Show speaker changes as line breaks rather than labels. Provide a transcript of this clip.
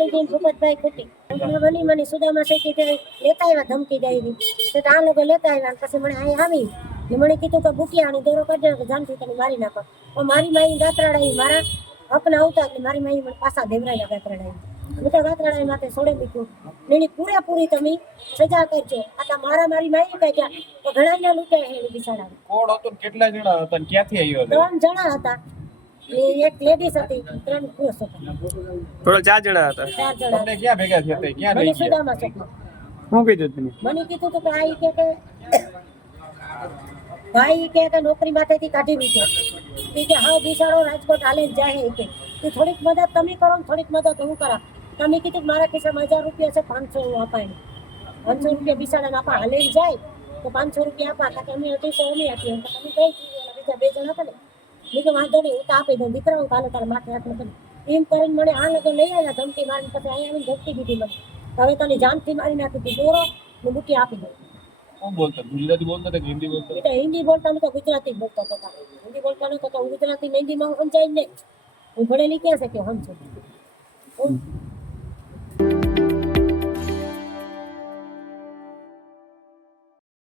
હિન્દી ભૂપતભાઈ ખૂટી. મને મને સુદામા શેઠી તે લેતા આવ્યા ધમકી જાય તો આ લોકો લેતા આવ્યા પછી મને અહીં આવી. ને મને કીધું કે બુટિયાની દોરો કરી દે જાનથી તને મારી નાખો. પણ મારી માઈ ગાત્રાડાઈ મારા હકના આવતા એટલે મારી માઈ મને પાછા દેવરાયા ગાત્રાડાઈ બધા તો માટે માથે છોડે મૂક્યું. એની પૂરેપૂરી તમે સજા કરજો. આ તો મારા મારી માઈ કઈ તો ઘણા લૂંટાય બિચારા
કોણ હતું કેટલા જણા હતા ક્યાંથી આવ્યો
ત્રણ જણા હતા. ને એક લેડીઝ હતી ત્રણ પુરુષ હતા.
ટોટલ ચાર જણા હતા?
ચાર જણા.
તમને ક્યાં ભેગા થયા હતા? ક્યાં
મને
લઈ ગયા?
સુદામા ચોકમાં
શું કીધું તમે?
મને કીધું તું કે આ ઈ કે કે ભાઈ કે કે નોકરી માથેથી કાઢી મૂક્યો. ઈ કે હાવ બિસાડો રાજકોટ હાલે જ જાય ઈ કે ઈ થોડીક મદદ તમે કરો ને થોડીક મદદ હું કરા તમે કીધું કે મારા ખિસ્સામાં હજાર રૂપિયા છે પાંચસો હું અપાય પાંચસો રૂપિયા બિસાડાને આપા હાલે જ જાય તો પાંચસો રૂપિયા આપા તો કે અમે અઢીસો અમે આપીએ. તો તમે કઈ ચીજ બીજા બે જણા હતા ને. કીધું વાંધો નહીં હું તો આપી દઉં દીકરા હું કાલે તારા માથે હાથ નથી એમ કરીને મને આ લગ્ન લઈ આવ્યા ધમકી મારી પછી અહીંયા આવીને ધમકી દીધી મને. હવે તને જાનથી મારી નાખી તું દોરો ને મૂકી આપી દઉં.
કોણ બોલતો? ગુજરાતી બોલતો કે હિન્દી બોલતો?
હિન્દી બોલતા નતો ગુજરાતી બોલતા હતો. હિન્દી બોલતા નતો તો ગુજરાતી હિન્દીમાં સમજાય નહીં. હું ભણેલી ક્યાં છે કે સમજુ?